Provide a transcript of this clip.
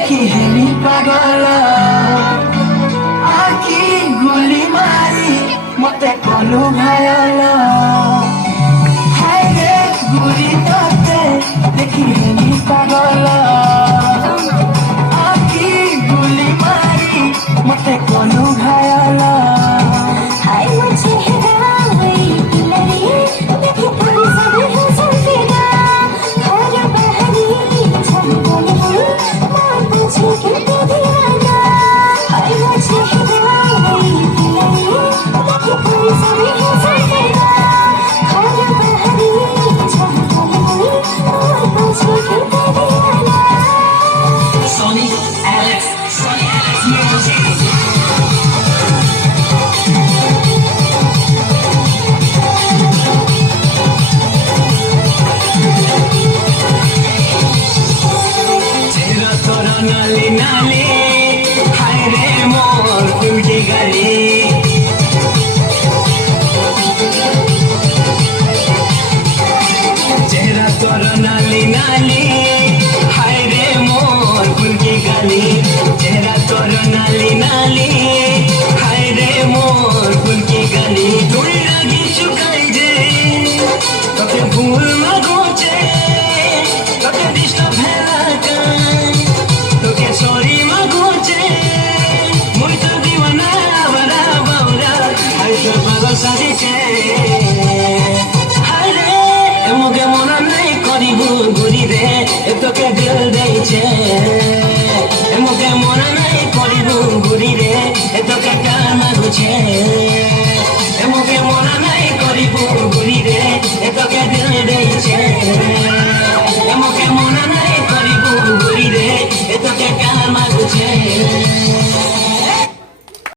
देखी हेली पागल आखी गुली मारी मते कलु घायल हाय रे गुरी तोते देखी हेली पागल आखी गुली मारी मते कलु घायल हाय मुझे हराई पिलरी देखी पूरी सभी हो संफिदा घर बहरी छम बोले हुई मार पूछे कितने दीवाना हाय मुझे हराई पिलरी देखी पूरी सभी हो संफिदा घर बहरी छम बोले हुई मार पूछे कितने दीवाना Sonny Alex Music तेरा तोरा नाली नाली हाय रे मोर उल्टी गली तेरा तोरा नाली नाली हाय रे मोर उल्टी गली तेरा तोरा नाली नाली हाय रे मोर उल्टी गली तुई रागी चुकाई जे তোকে ভুল মাগোছে তোকে ডিস্টার্ব হেলাকায় তোকে সরি মাগোছে মুই তো দিওয়ানা বারা বাউরা হাই তোর পাগল সাজিছে হাই রে মুখে মনা নাই করিব ঘুরি রে তোকে দিল দেইছে মুখে মনা নাই করিব ঘুরি রে তোকে কার মাগুছে মুখে মনা নাই করিব ঘুরি রে তোকে দিল দেইছে মুখে মনা নাই করিব ঘুরি রে তোকে কার মাগুছে